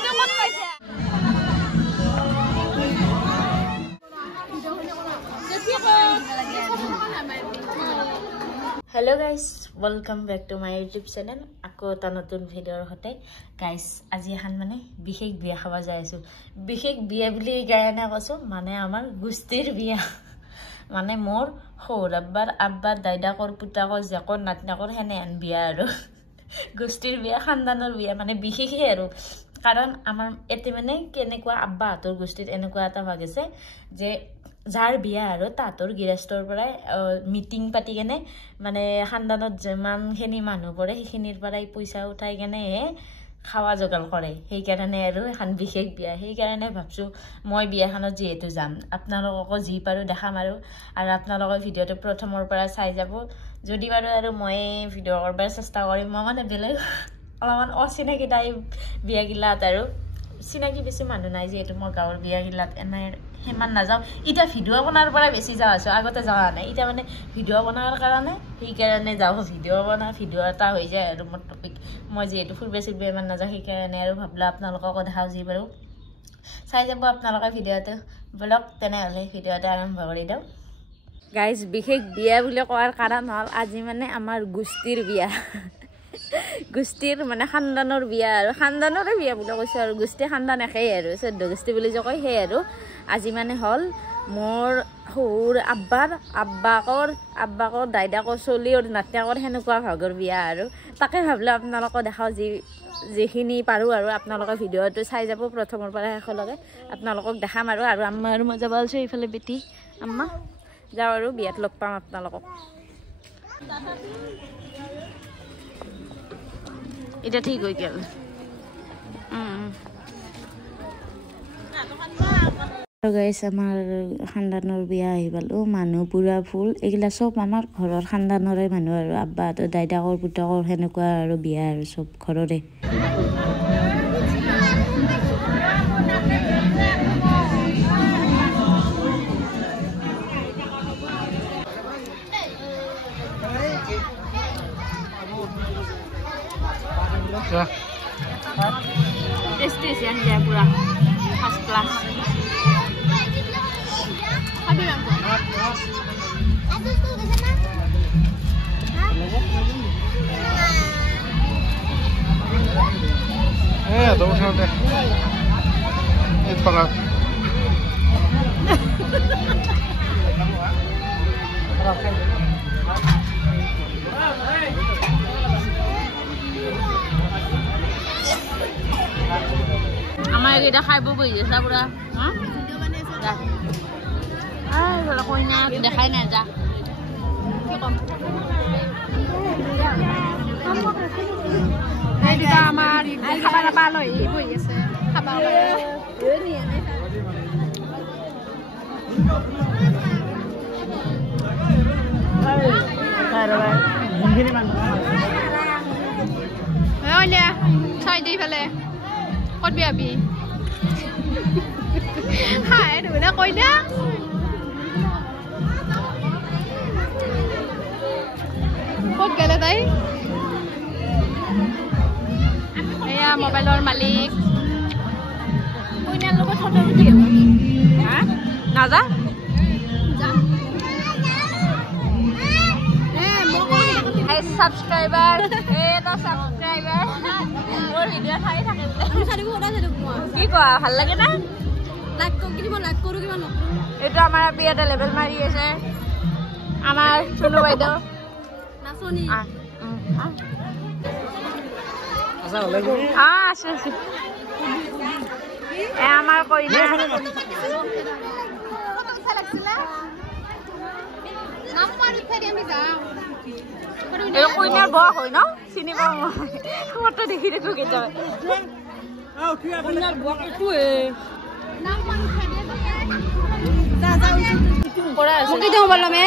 Hello guys, welcome back to my YouTube channel. Ako ta notun video hote guys আজি হান মানে বিশেষ বিয়া খাবা যাই আছো বিশেষ বিয়া বুলি গায়না কছো মানে আমাৰ গুস্তিৰ বিয়া মানে মোৰ হৌৰ আব্বাৰ দাইদাকৰ পুতাকৰ জাকৰ নাতনাকৰ হেনে আন বিয়া আৰু গুস্তিৰ বিয়া খানদানৰ বিয়া মানে বিশেষ আৰু কাৰণ আমাৰ এতে মানে কেনেকুৱা আব্বা হাতৰ গুস্তিত এনেকুৱা এটা ভাগ আছে যে যাৰ বিয়া আৰু তাতৰ গিৰাষ্টৰ পৰাই মিটিং পাতি কেনে মানে খানদানত যেমানখিনি মানুহ পৰে সেইখিনিৰ পৰাই পইচা উঠাই কেনে খাওয়া জগাল কৰে সেই কাৰণে আৰু এখন বিশেষ বিয়া সেই কাৰণে ভাবছো মই বিয়াখনত যেহেতু যাম আপোনালোকক যি পাৰো দেখাম আৰু আপোনালোকৰ ভিডিওটো প্ৰথমৰ পৰা চাই যাব যদি বাৰু আৰু মই ভিডিও কৰবাৰ চেষ্টা কৰিম মই মানে বেলেগ অলপমান অচিনাকি টাইপ বিয়া গিলাত আৰু চিনাকি বেছি মানুহ নাই যেহেতু মোৰ গাঁৱৰ বিয়া গিলাত এনে হেমান নাযাওঁ ইটা ভিডিও বনাৰ পৰা বেছি যাওঁ আছো আগতে যোৱা নাই ইটা মানে ভিডিও বনাৰ কাৰণে সেইকাৰণে যাওঁ ভিডিও এটা হৈ যায় আৰু মোৰ টপিক মই যেহেতু ফুল বেছি ইমান নাযাওঁ সেইকাৰণে আৰু ভাবলা আপোনালোককো দেখাওঁ যি বাৰু চাই যাব আপোনালোকে ভিডিওটো ব্লগ তেনেহ'লে ভিডিওটো আৰম্ভ কৰি দিওঁ গাইজ বিশেষ বিয়া বুলি কোৱাৰ কাৰণ হ'ল আজি মানে আমাৰ গুস্তিৰ বিয়া গুস্তিৰ মানে খানদানৰ বিয়া আৰু খানদানৰে বিয়া বুলি কৈছো আৰু গুস্তি খানদান একেই আৰু 14 গুস্তি বুলি যে কয় সেই আৰু আজি মানে হল মোৰ হৌৰ আব্বাকৰ দাইদাকৰ চলিৰ নাতিনাকৰ হেনেকুৱা ভাগৰ বিয়া আৰু তাকে ভাবলো আপোনালোকক দেখাওঁ যিখিনি পাৰো আৰু আপোনালোকৰ ভিডিওটো চাই যাব প্ৰথমৰ পৰা শেষলৈকে আপোনালোকক দেখাম আৰু আম্মা আৰু মই যাব আছো এইফালে বেটি আম্মা যাওঁ আৰু বিয়াত লগ পাম আপোনালোকক এটা ঠিক হৈ গেল গাইস আমাৰ খানদানৰ বিয়া আহি পালো মানুহ পুৰা ফুল এগুলা সব আমাৰ ঘৰৰ খানদানৰে মানুহ আৰু আব্বা তো দাইদাকৰ পুতাকৰ হেনেকুৱা আৰু বিয়া আৰু সব ঘৰৰে tasty yang dia pura first class habis aku tuh ke sana tuh sana deh itu pakai আমার এটা খাইব বইছে পুরা হ্যাঁ যা কই না দেখাই না যা কি কম এইটা আমার খাবার ভালো এই বই আছে খাবার এই নিয়ে মন্দিরে মান ওলে ছয় দেই ফেলে কত বিয়াবি হাইดูนะকই না কত গেলে তাই এয়া মোবাইলৰ মালিক কইনাৰ লগত ফটো উঠিও হা নাজা সাবস্ক্রাইবার এটা সাবস্ক্রাইবার মোর ভিডিও চাই থাকে আমি চাই দিব ওটা চাই দিব কি কোৱা ভাল লাগে না লাইক কৰো কিবা ন এটা আমাৰ বিয়াটা লেভেল মাৰি আছে আমাৰ সোনু বাইদেউ নাচনি আছা লাগে আছে এ আমাৰ কইনা কত ইচ্ছা লাগছিল নাম পাৰি ফেৰি আমি যাও এই কইনাৰ বক হয় ন চিনি পাও ফটো দেখি দেখো কেতিয়াবা কইনাৰ বক এটোৱে নাম পানি খাই যা পড়া আছে কি দেও বলমে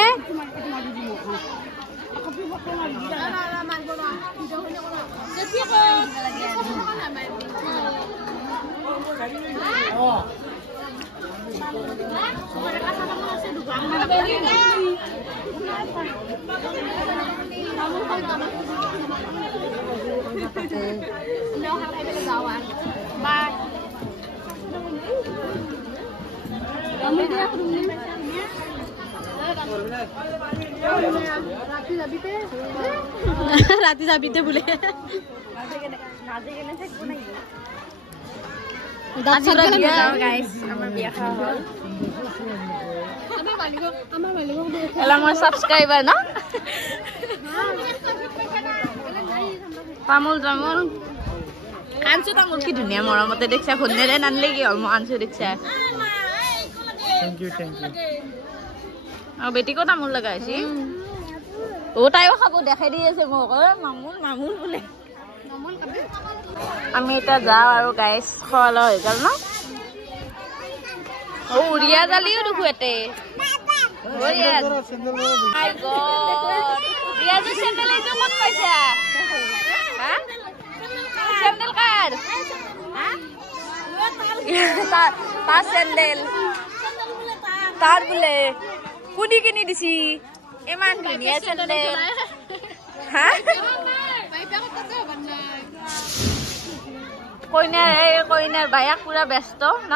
বাই ৰাতি যাবিতে বোলে আমাৰ সাবস্ক্ৰাইবাৰ না তামোল তামোল আনছো তামোল কি ধুনীয়া মৰমতে দেখিছা ভন্নেৰে নানলে কি হ'ল মই আনছো দেখিছা থ্যাংক ইউ বেটিকো তামোল লগাইছি ও তাইও খাব দেখাই দি আছে মোক মামুন মামুন বোলে আমি এতিয়া যাওঁ আৰু গাইছ খোৱা লোৱা হৈ গ'ল ন ও উৰিয়া জালিও দেখো এতে তাৰ বোলে কোনি কিনি দিছি ইমান ধুনীয়া চেন্ডেল কইনাৰ বায়াক পুৰা ব্যস্ত ন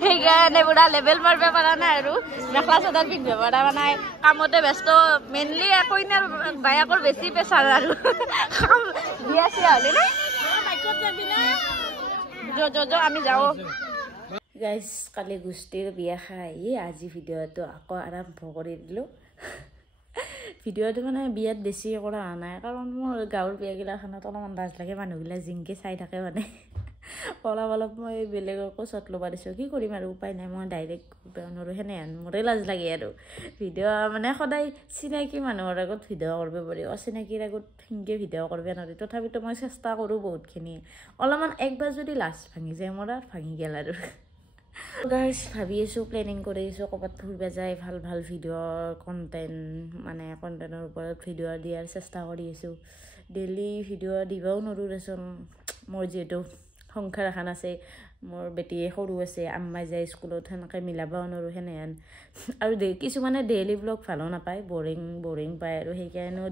সেইকাৰণে পুৰা লেবেল মাৰিব পৰা নাই আৰু মেখেলা চাদৰ পিন্ধিব পৰা নাই কামতে ব্যস্ত মেইনলি কইনাৰ বায়াকৰ বেছি প্ৰেছাৰ আৰু বিয়া চিয়া হ'লে না আমি যাওঁ গাইজ কালি গোষ্ঠীৰ বিয়া খাই আজি ভিডিঅ'টো আকৌ আৰম্ভ কৰি দিলোঁ ভিডিঅ'টো মানে বিয়াত বেছি কৰা হোৱা নাই কাৰণ মোৰ গাঁৱৰ বিয়াগিলাখনত অলপমান লাজ লাগে মানুহবিলাক জিংকে চাই থাকে মানে অলপ মই বেলেগকো চট ল'ব দিছোঁ কি কৰিম আৰু উপায় নাই মই ডাইৰেক্ট নোৱাৰোঁ সেনে মোৰে লাজ লাগে আৰু ভিডিঅ' মানে সদায় চিনাকি মানুহৰ আগত ভিডিঅ' কৰিব পাৰি অচিনাকিৰ আগত সেনেকৈ ভিডিঅ' কৰিব নোৱাৰি তথাপিতো মই চেষ্টা কৰোঁ বহুতখিনি অলপমান একবাৰ যদি লাজ ভাঙি যায় মোৰ আৰু ভাঙি গ'ল আৰু গাইজ ভাবি আছোঁ প্লেনিং কৰি আছোঁ ক'ৰবাত ফুৰিব যায় ভাল ভাল ভিডিঅ'ৰ কণ্টেণ্টৰ ওপৰত ভিডিঅ' দিয়াৰ চেষ্টা কৰি আছোঁ ডেইলি ভিডিঅ' দিবও নোৱাৰোঁ দেচোন মোৰ যিহেতু সংসাৰ এখন আছে মোৰ বেটিয়ে সৰু আছে আম্মাই যায় স্কুলত সেনেকৈ মিলাবও নোৱাৰোঁ সেনেহেন আৰু কিছুমানে ডেইলি ব্লগ ভালো নাপায় বৰিং পায় আৰু সেইকাৰণেও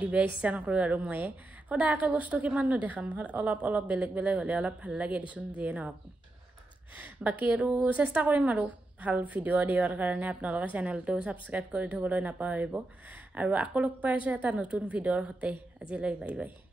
দিব ইচ্ছা নকৰোঁ আৰু ময়ে সদায় একে বস্তু কিমাননো দেখাম অলপ বেলেগ হ'লে অলপ ভাল লাগে দেচোন যিয়ে নহওক বাকী আৰু চেষ্টা কৰিম আৰু ভাল ভিডিঅ' দিয়াৰ কাৰণে আপোনালোকৰ চেনেলটো ছাবস্ক্ৰাইব কৰি থ'বলৈ নাপাহৰিব আৰু আকৌ লগ পাই আছোঁ এটা নতুন ভিডিঅ'ৰ সৈতে আজিলৈ বাই বাই